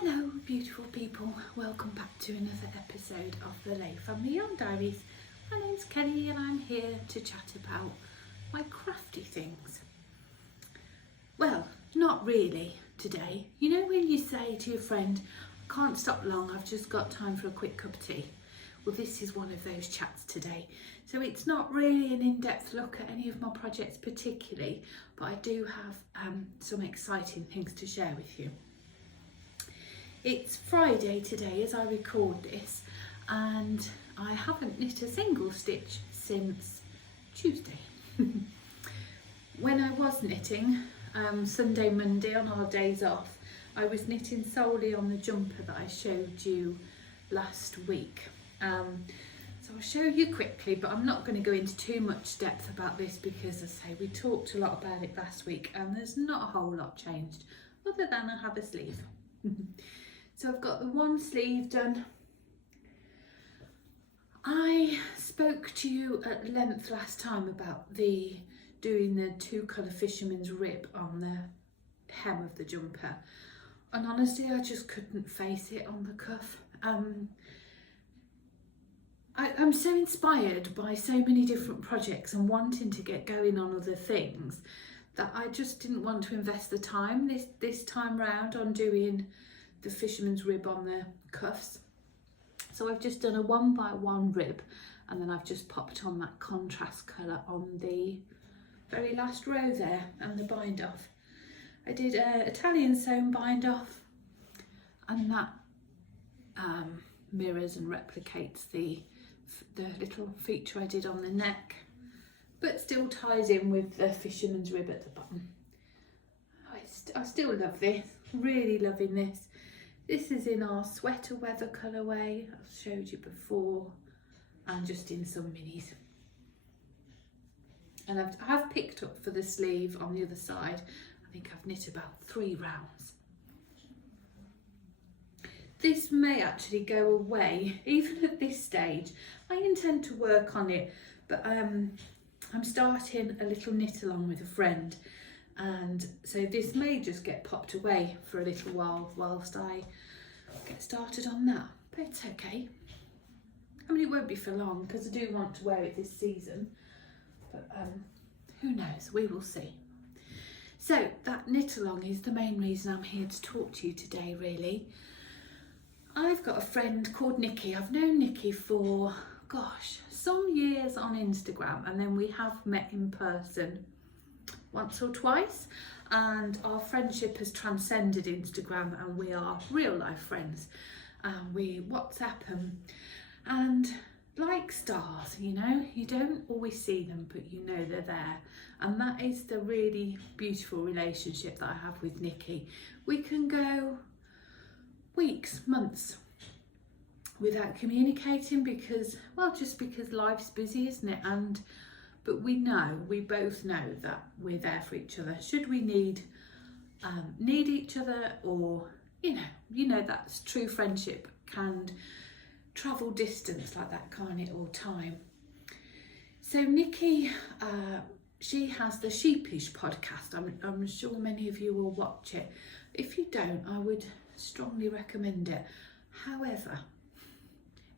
Hello beautiful people, welcome back to another episode of the Layfamilyyarn Diaries. My name's Kelly and I'm here to chat about my crafty things. Well, not really today. You know when you say to your friend, I can't stop long, I've just got time for a quick cup of tea. Well, this is one of those chats today. So it's not really an in-depth look at any of my projects particularly, but I do have some exciting things to share with you. It's Friday today as I record this, and I haven't knit a single stitch since Tuesday. When I was knitting, Sunday, Monday on our days off, I was knitting solely on the jumper that I showed you last week. So I'll show you quickly, but I'm not going to go into too much depth about this because, as I say, we talked a lot about it last week and there's not a whole lot changed other than I have a sleeve. So I've got the one sleeve done. I spoke to you at length last time about doing the two colour fisherman's rib on the hem of the jumper, and honestly I just couldn't face it on the cuff. I'm so inspired by so many different projects and wanting to get going on other things that I just didn't want to invest the time this time round on doing the fisherman's rib on the cuffs. So I've just done a 1x1 rib, and then I've just popped on that contrast colour on the very last row there and the bind off. I did an Italian sewn bind off, and that mirrors and replicates the little feature I did on the neck, but still ties in with the fisherman's rib at the bottom. I still love this, really loving this. This is in our sweater weather colourway, I've showed you before, and just in some minis. And I've picked up for the sleeve on the other side, I think I've knit about 3 rounds. This may actually go away, even at this stage. I intend to work on it, but I'm starting a little knit along with a friend, and so this may just get popped away for a little while whilst I get started on that, but it's okay. I mean, it won't be for long because I do want to wear it this season, but who knows, we will see. So that knit along is the main reason I'm here to talk to you today, really. I've got a friend called Nikki. I've known Nikki for, gosh, some years on Instagram, and then we have met in person once or twice, and our friendship has transcended Instagram and we are real life friends. We WhatsApp and like stars, you know, you don't always see them but you know they're there, and that is the really beautiful relationship that I have with Nikki. We can go weeks, months without communicating because, well, just because life's busy, isn't it? But we both know that we're there for each other. Should we need each other, or, you know, that's true friendship can travel distance like that, can't it, or time. So Nikki, she has the Sheepish podcast. I'm sure many of you will watch it. If you don't, I would strongly recommend it. However,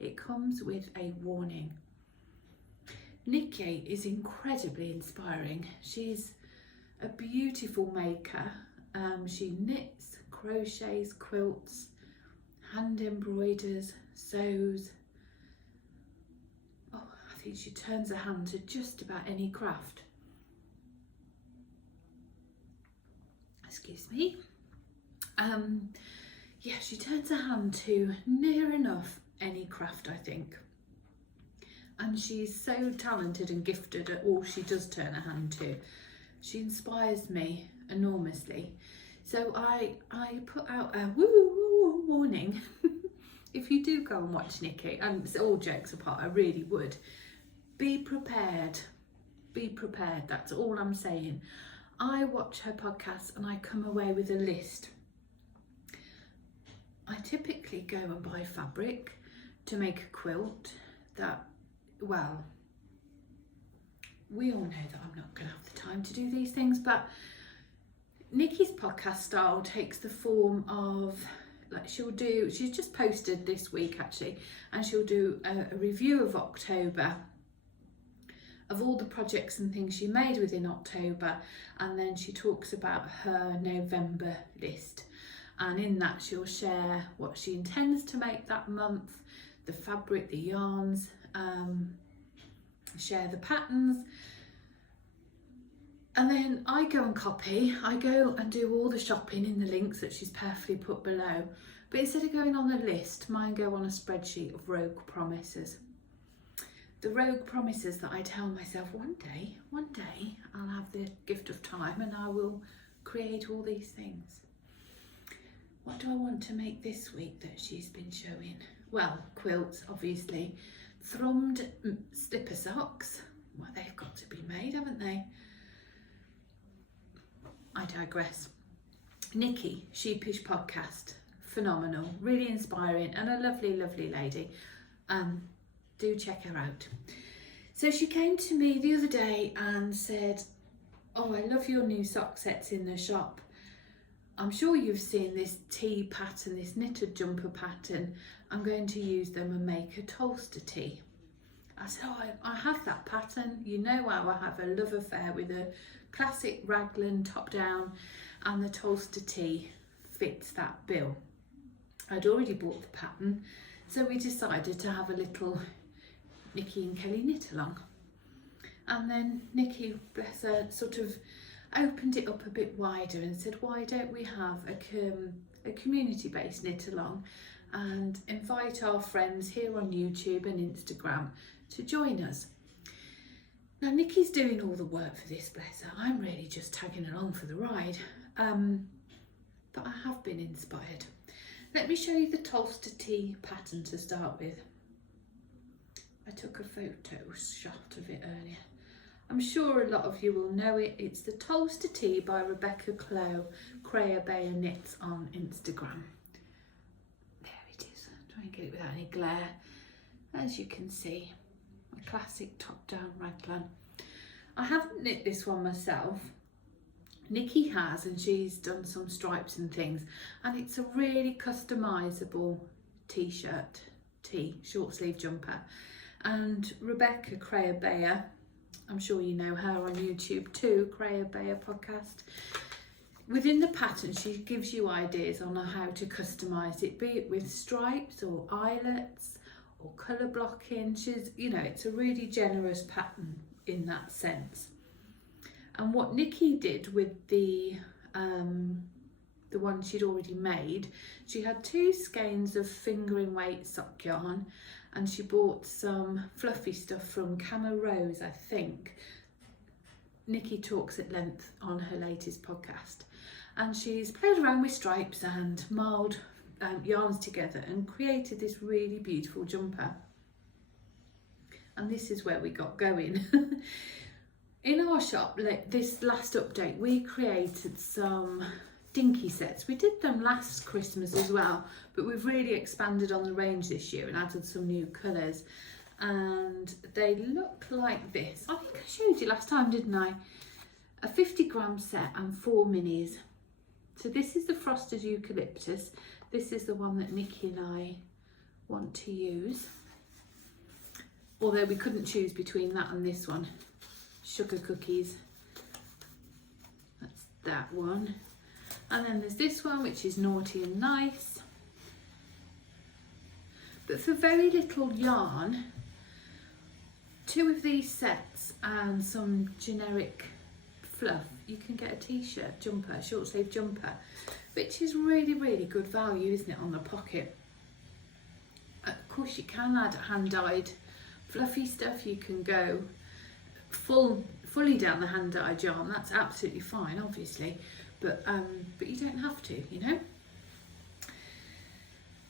it comes with a warning. Nikki is incredibly inspiring. She's a beautiful maker. She knits, crochets, quilts, hand embroiders, sews. Oh, I think she turns her hand to just about any craft. Excuse me. Yeah, she turns her hand to near enough any craft, I think. And she's so talented and gifted at all she does turn her hand to. She inspires me enormously. So I put out a woo warning. If you do go and watch Nikki, and it's all jokes apart, I really would, be prepared. Be prepared, that's all I'm saying. I watch her podcast and I come away with a list. I typically go and buy fabric to make a quilt that, well, we all know that I'm not going to have the time to do these things, but Nikki's podcast style takes the form of like she's just posted this week actually, and she'll do a review of October, of all the projects and things she made within October, and then she talks about her November list, and in that she'll share what she intends to make that month, the fabric, the yarns, share the patterns, and then I go and do all the shopping in the links that she's perfectly put below, but instead of going on a list, mine go on a spreadsheet of rogue promises. The rogue promises that I tell myself, one day I'll have the gift of time and I will create all these things. What do I want to make this week that she's been showing? Well, quilts, obviously. Thrummed slipper socks. Well, they've got to be made, haven't they? I digress. Nikki, Sheepish podcast. Phenomenal, really inspiring, and a lovely, lovely lady. Do check her out. So she came to me the other day and said, oh, I love your new sock sets in the shop. I'm sure you've seen this tee pattern, this knitted jumper pattern. I'm going to use them and make a Tolsta tee. I said, oh, I have that pattern. You know how I have a love affair with a classic raglan top down, and the Tolsta tee fits that bill. I'd already bought the pattern, so we decided to have a little Nikki and Kelly knit along. And then Nikki, bless her, sort of opened it up a bit wider and said, why don't we have a community-based knit along and invite our friends here on YouTube and Instagram to join us. Now Nikki's doing all the work for this, bless her. I'm really just tagging along for the ride, but I have been inspired. Let me show you the Tolsta tee pattern to start with. I took a photo shot of it earlier. I'm sure a lot of you will know it. It's the Tolsta Tee by Clow, Cray Bayer Knits on Instagram. There it is. Try and get it without any glare. As you can see, a classic top-down raglan. I haven't knit this one myself. Nikki has, and she's done some stripes and things, and it's a really customisable t-shirt, short sleeve jumper. And Rebecca Cray Bayer, I'm sure you know her on YouTube too, Cray Bayer podcast. Within the pattern, she gives you ideas on how to customise it, be it with stripes or eyelets or colour blocking. She's, you know, it's a really generous pattern in that sense. And what Nikki did with the one she'd already made, she had 2 skeins of fingering weight sock yarn, and she bought some fluffy stuff from Penrose, I think. Nikki talks at length on her latest podcast, and she's played around with stripes and marled yarns together and created this really beautiful jumper. And this is where we got going. In our shop, like this last update, we created some dinky sets. We did them last Christmas as well, but we've really expanded on the range this year and added some new colours, and they look like this. I think I showed you last time, didn't I? A 50-gram set and 4 minis. So this is the frosted eucalyptus. This is the one that Nikki and I want to use, although we couldn't choose between that and this one. Sugar cookies, that's that one. And then there's this one, which is naughty and nice. But for very little yarn, 2 of these sets and some generic fluff, you can get a t-shirt jumper, short sleeve jumper, which is really, really good value, isn't it, on the pocket. Of course, you can add hand-dyed fluffy stuff. You can go fully down the hand-dyed yarn. That's absolutely fine, obviously, but you don't have to, you know.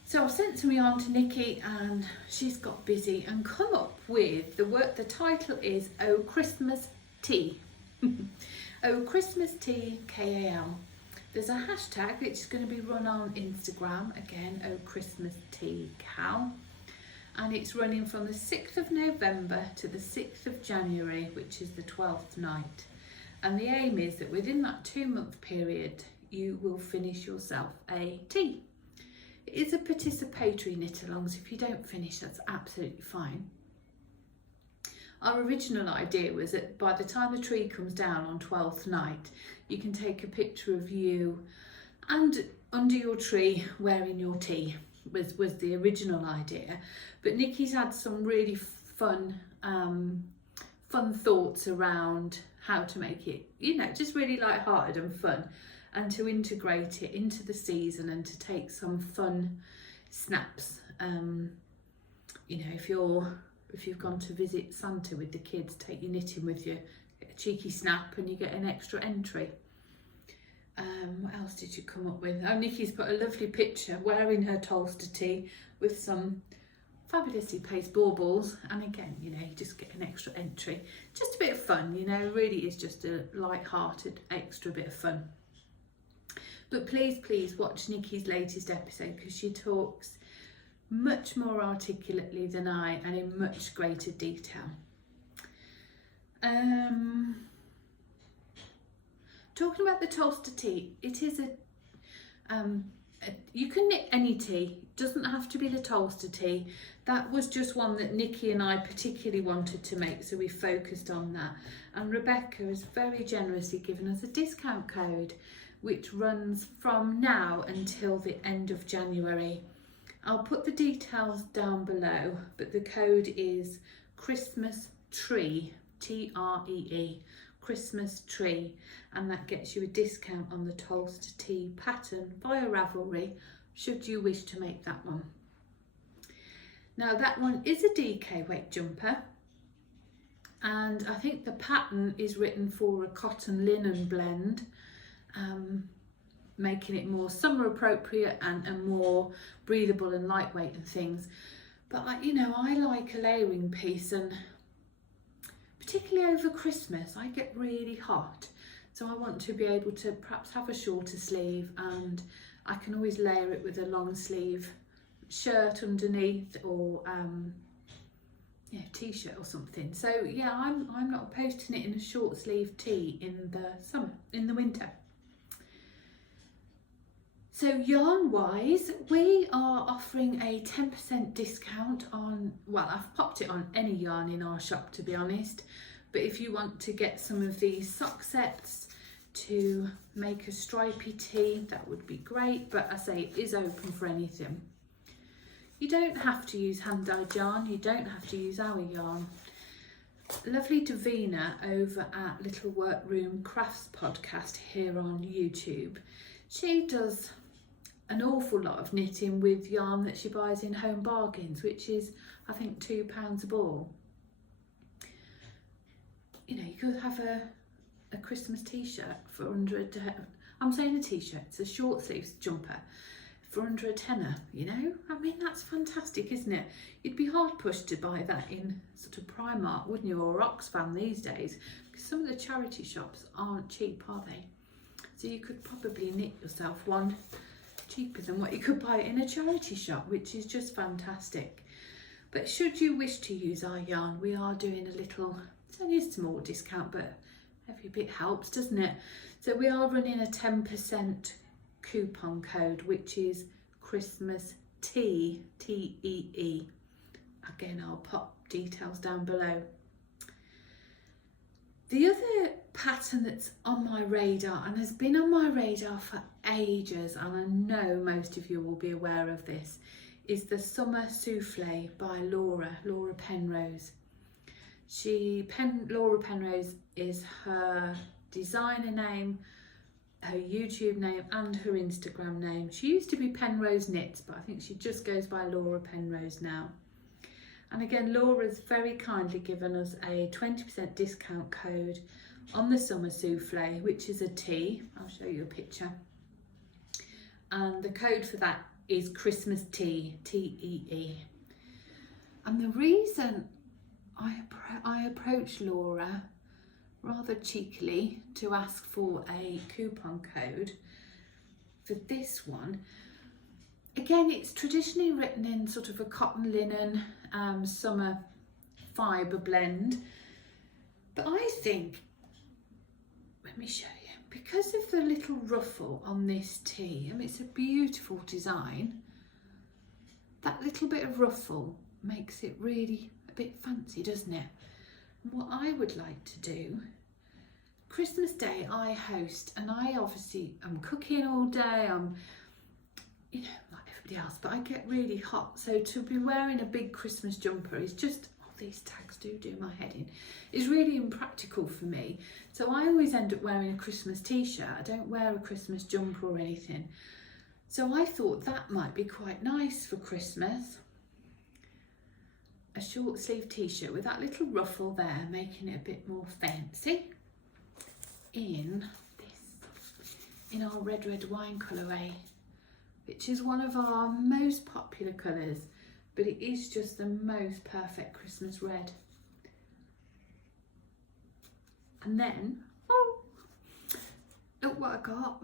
So I've sent some yarn to Nikki, and she's got busy and come up with the title is O Christmas Tee. O Christmas Tee Kal. There's a hashtag which is going to be run on Instagram again, O Christmas Tee Kal. And it's running from the 6th of November to the 6th of January, which is the 12th night. And the aim is that within that 2-month period, you will finish yourself a tee. It is a participatory knit along, so if you don't finish, that's absolutely fine. Our original idea was that by the time the tree comes down on 12th night, you can take a picture of you and under your tree wearing your tea, was the original idea. But Nikki's had some really fun thoughts around how to make it, you know, just really light-hearted and fun, and to integrate it into the season and to take some fun snaps. You know, if you've gone to visit Santa with the kids, take your knitting with you, get a cheeky snap and you get an extra entry. What else did you come up with? Oh, Nikki's put a lovely picture wearing her Tolsta tee with some fabulously placed baubles, and again, you know, you just get an extra entry. Just a bit of fun, you know, really is just a light-hearted extra bit of fun. But please watch Nikki's latest episode, because she talks much more articulately than I and in much greater detail. Talking about the Tolsta tee, it is you can knit any tee, it doesn't have to be the Tolsta tee. That was just one that Nikki and I particularly wanted to make, so we focused on that. And Rebecca has very generously given us a discount code which runs from now until the end of January. I'll put the details down below, but the code is Christmas Tree, T-R-E-E, Christmas Tree, and that gets you a discount on the Tolsta tee pattern via Ravelry, should you wish to make that one. Now that one is a DK weight jumper, and I think the pattern is written for a cotton linen blend, making it more summer appropriate and more breathable and lightweight and things. But I like a layering piece, and particularly over Christmas I get really hot, so I want to be able to perhaps have a shorter sleeve, and I can always layer it with a long sleeve shirt underneath, or t-shirt or something. So yeah, I'm not opposed to knitting a short sleeve tee in the winter. So yarn wise, we are offering a 10% discount on, well, I've popped it on any yarn in our shop, to be honest, but if you want to get some of these sock sets to make a stripy tee, that would be great. But I say it is open for anything. You don't have to use hand-dyed yarn, you don't have to use our yarn. Lovely Davina over at Little Workroom Crafts podcast here on YouTube, she does an awful lot of knitting with yarn that she buys in Home Bargains, which is I think £2 a ball. You know, you could have a Christmas t-shirt for under I'm saying a t-shirt, it's a short sleeves jumper for under a tenner, you know? I mean, that's fantastic, isn't it? You'd be hard pushed to buy that in sort of Primark, wouldn't you, or Oxfam these days, because some of the charity shops aren't cheap, are they? So you could probably knit yourself one cheaper than what you could buy in a charity shop, which is just fantastic. But should you wish to use our yarn, we are doing a little, it's only a small discount, but every bit helps, doesn't it? So we are running a 10% coupon code, which is Christmas Tee, T-E-E. Again, I'll pop details down below. The other pattern that's on my radar, and has been on my radar for ages, and I know most of you will be aware of this, is the Summer Soufflé by Laura Penrose. Laura Penrose is her designer name, her YouTube name and her Instagram name. She used to be Penrose Knits, but I think she just goes by Laura Penrose now. And again, Laura's very kindly given us a 20% discount code on the Summer Soufflé, which is a tee. I'll show you a picture. And the code for that is Christmas Tee, T-E-E. And the reason I approached Laura rather cheekily to ask for a coupon code for this one, again, it's traditionally written in sort of a cotton linen summer fibre blend, but I think, let me show you, because of the little ruffle on this tee, I mean, it's a beautiful design, that little bit of ruffle makes it really a bit fancy, doesn't it? And what I would like to do, Christmas Day I host, and I obviously am cooking all day, I'm, you know, like everybody else, but I get really hot, so to be wearing a big Christmas jumper is just, oh, these tags do my head in, is really impractical for me. So I always end up wearing a Christmas t-shirt. I don't wear a Christmas jumper or anything. So I thought that might be quite nice for Christmas. A short sleeve t-shirt with that little ruffle there, making it a bit more fancy. In our red wine colourway, which is one of our most popular colours, but it is just the most perfect Christmas red. And then, oh, look what I got.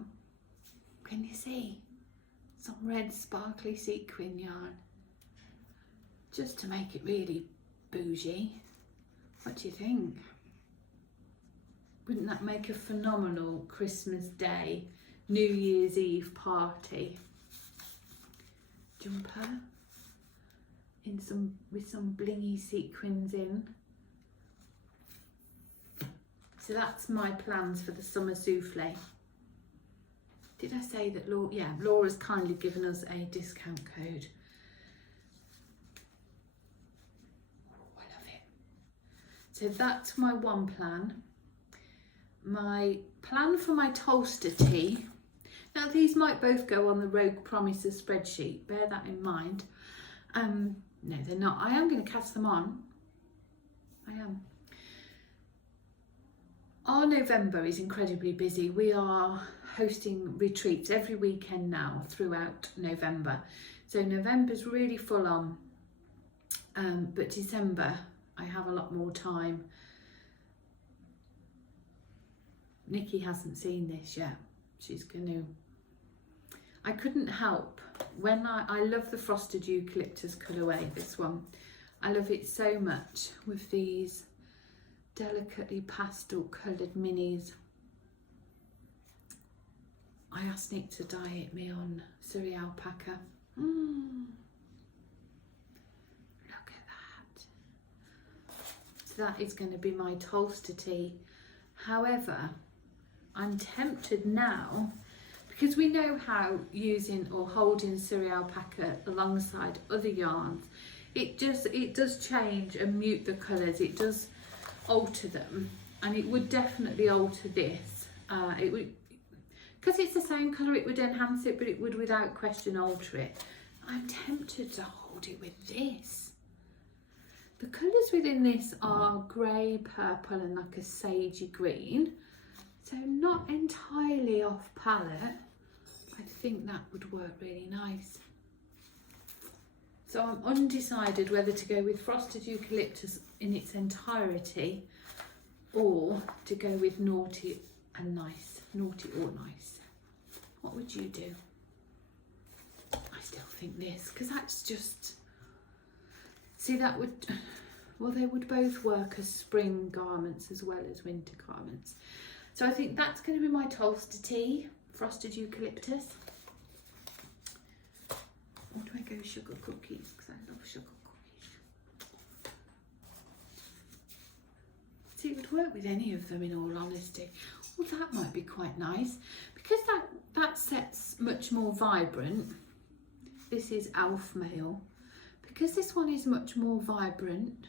Can you see? Some red sparkly sequin yarn, just to make it really bougie. What do you think? Wouldn't that make a phenomenal Christmas Day, New Year's Eve party? Jumper with some blingy sequins in. So that's my plans for the summer souffle. Did I say that Laura's kindly given us a discount code. Oh, I love it. So that's my one plan. My plan for my Tolsta tea. Now these might both go on the Rogue Promises spreadsheet, bear that in mind. No, they're not. I am going to cast them on. I am. Our November is incredibly busy. We are hosting retreats every weekend now throughout November. So November's really full on. But December, I have a lot more time. Nikki hasn't seen this yet. She's going to... I couldn't help. When I love the frosted eucalyptus colourway, this one. I love it so much with these delicately pastel coloured minis. I asked Nick to dye it me on Surrey alpaca. Look at that. So that is going to be my Tolsta tea. However, I'm tempted now, because we know how using or holding Surrey alpaca alongside other yarns, it does change and mute the colours. It does alter them, and it would definitely alter this. It would, because it's the same colour, it would enhance it, but it would without question alter it. I'm tempted to hold it with this. The colours within this are grey, purple and like a sagey green, so not entirely off palette. I think that would work really nice. So I'm undecided whether to go with frosted eucalyptus in its entirety or to go with naughty and nice. Naughty or nice. What would you do? I still think this, because that's just... See, that would... Well, they would both work as spring garments as well as winter garments. So I think that's going to be my Tolsta tea, frosted eucalyptus. Or do I go sugar cookies? Because I love sugar cookies. See, it would work with any of them in all honesty. Well, that might be quite nice. Because that set's much more vibrant. This is Elf Mail. Because this one is much more vibrant,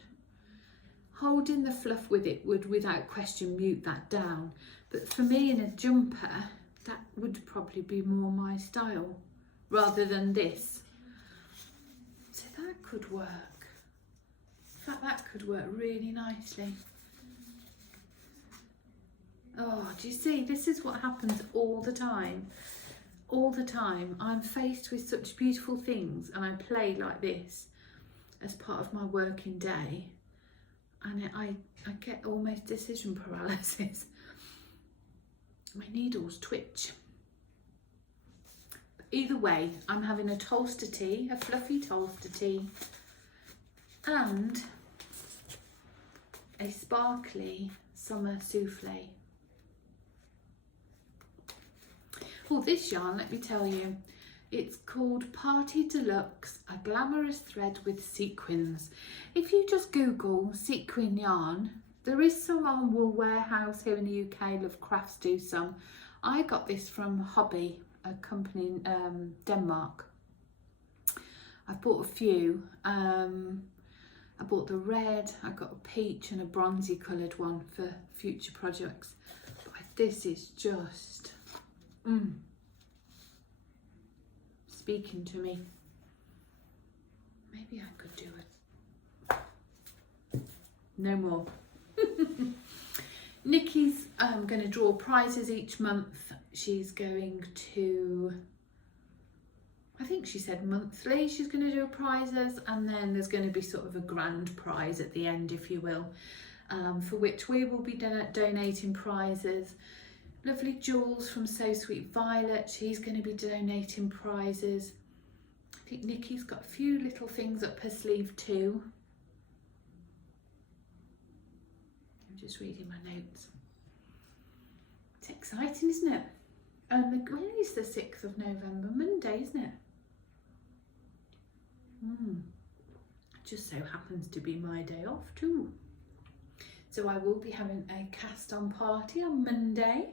holding the fluff with it would without question mute that down. But for me in a jumper, that would probably be more my style rather than this. So that could work. In fact, that could work really nicely. Oh, do you see? This is what happens all the time. All the time. I'm faced with such beautiful things and I play like this as part of my working day. And I get almost decision paralysis. My needles twitch. But either way, I'm having a Tolsta tea, a fluffy Tolsta tea, and a sparkly summer souffle. Oh, this yarn, let me tell you, It's called Party Deluxe, a glamorous thread with sequins. If you just Google sequin yarn, there is some on Wool Warehouse here in the UK. Love Crafts do some. I got this from Hobby, a company in Denmark. I've bought a few. I bought the red, I got a peach and a bronzy coloured one for future projects. But this is just speaking to me. Maybe I could do it. No more. Nikki's going to draw prizes each month. She's going to, I think she said monthly, she's going to do prizes, and then there's going to be sort of a grand prize at the end, if you will, for which we will be donating prizes. Lovely Jules from So Sweet Violet, she's going to be donating prizes. I think Nikki's got a few little things up her sleeve too. I'm just reading my notes. It's exciting, isn't it? When is the 6th of November? Monday, isn't it? Just so happens to be my day off too. So I will be having a cast on party on Monday.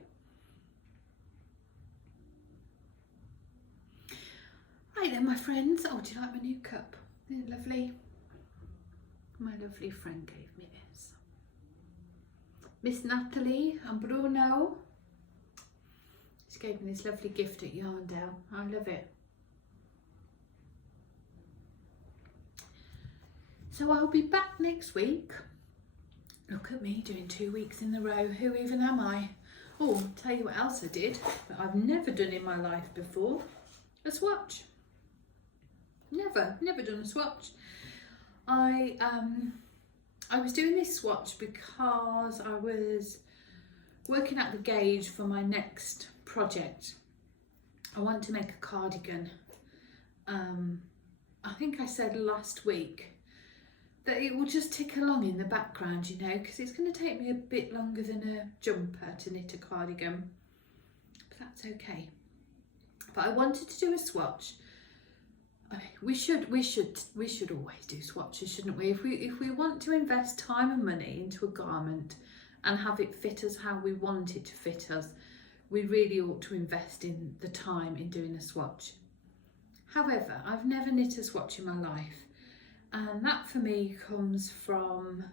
Right then, my friends. Oh, do you like my new cup? Isn't it lovely? My lovely friend gave me this. Miss Natalie and Bruno. She gave me this lovely gift at Yarndale. I love it. So I'll be back next week. Look at me doing 2 weeks in a row. Who even am I? Oh, I'll tell you what else I did that I've never done in my life before. A swatch. Never done a swatch. I was doing this swatch because I was working out the gauge for my next project. I want to make a cardigan. I think I said last week that it will just tick along in the background, you know, because it's going to take me a bit longer than a jumper to knit a cardigan, but that's okay. But I wanted to do a swatch. We should always do swatches, shouldn't we? If we want to invest time and money into a garment and have it fit us how we want it to fit us, we really ought to invest in the time in doing a swatch. However, I've never knit a swatch in my life, and that for me comes from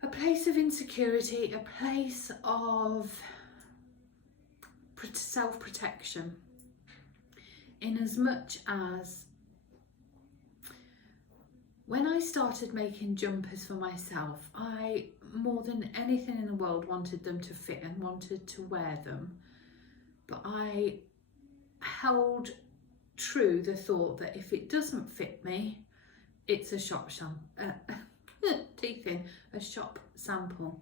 a place of insecurity, a place of self-protection. In as much as when I started making jumpers for myself, I, more than anything in the world, wanted them to fit and wanted to wear them. But I held true the thought that if it doesn't fit me, it's a shop sample.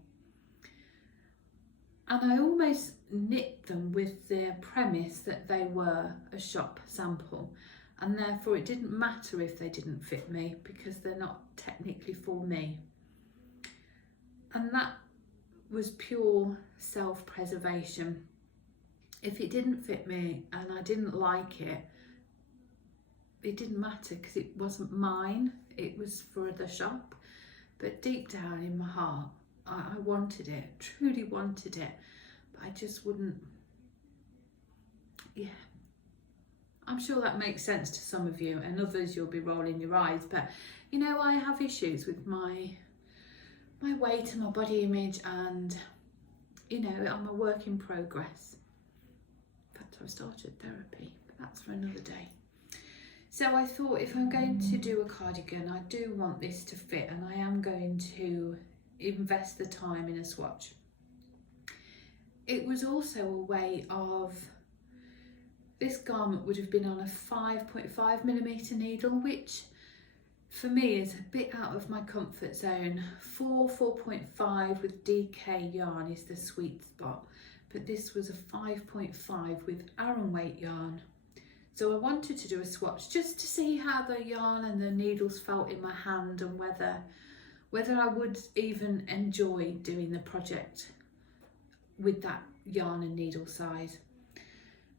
And I almost knit them with the premise that they were a shop sample, and therefore it didn't matter if they didn't fit me because they're not technically for me. And that was pure self-preservation. If it didn't fit me and I didn't like it, it didn't matter because it wasn't mine, it was for the shop. But deep down in my heart, I wanted it, truly wanted it, but I just wouldn't. Yeah, I'm sure that makes sense to some of you, and others you'll be rolling your eyes, but you know, I have issues with my weight and my body image, and you know, I'm a work in progress. In fact, I've started therapy, but that's for another day. So I thought, if I'm going to do a cardigan, I do want this to fit, and I am going to invest the time in a swatch. It was also a way of, this garment would have been on a 5.5mm needle, which for me is a bit out of my comfort zone. 4.5 with DK yarn is the sweet spot, but this was a 5.5 with Aran weight yarn. So I wanted to do a swatch just to see how the yarn and the needles felt in my hand, and whether I would even enjoy doing the project with that yarn and needle size.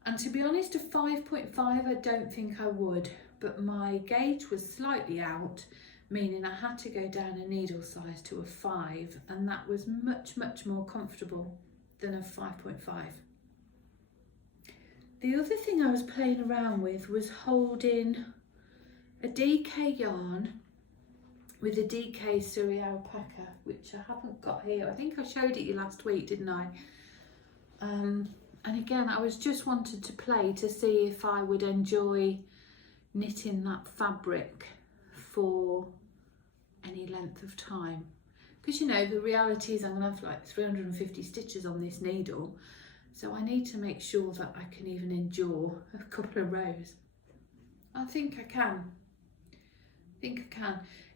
And to be honest, a 5.5 I don't think I would, but my gauge was slightly out, meaning I had to go down a needle size to a 5, and that was much more comfortable than a 5.5. The other thing I was playing around with was holding a DK yarn with a DK Surrey alpaca, which I haven't got here. I think I showed it you last week, didn't I? And again, I was just wanted to play to see if I would enjoy knitting that fabric for any length of time. Because you know, the reality is I'm gonna have like 350 stitches on this needle. So I need to make sure that I can even endure a couple of rows. I think I can.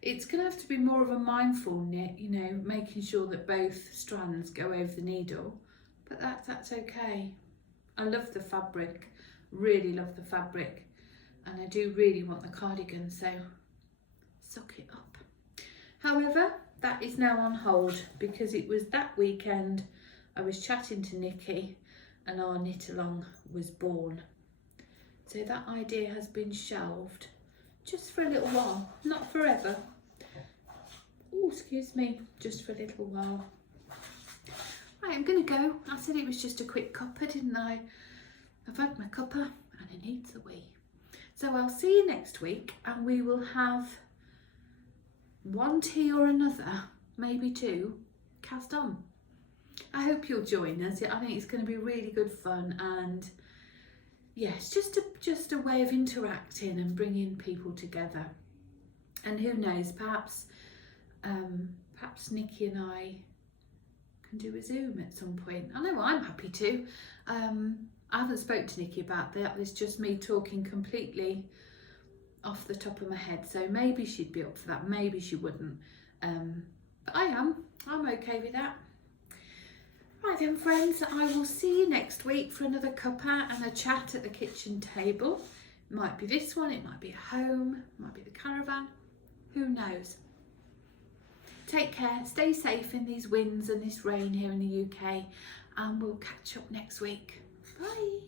It's going to have to be more of a mindful knit, you know, making sure that both strands go over the needle, but that's okay. I love the fabric, really love the fabric, and I do really want the cardigan, so suck it up. However, that is now on hold because it was that weekend I was chatting to Nikki and our knit along was born. So that idea has been shelved just for a little while, not forever. Oh, excuse me, just for a little while. Right, I'm gonna go. I said it was just a quick cuppa, didn't I? I've had my cuppa and it needs a wee. So I'll see you next week and we will have one tea or another, maybe two, cast on. I hope you'll join us. I think it's going to be really good fun, and yes, just a way of interacting and bringing people together. And who knows, perhaps Nikki and I can do a Zoom at some point. I know I'm happy to. I haven't spoke to Nikki about that. It's just me talking completely off the top of my head. So maybe she'd be up for that. Maybe she wouldn't. But I'm okay with that. Right then, friends, I will see you next week for another cuppa and a chat at the kitchen table. It might be this one, it might be at home, it might be the caravan, who knows. Take care, stay safe in these winds and this rain here in the UK, and we'll catch up next week. Bye.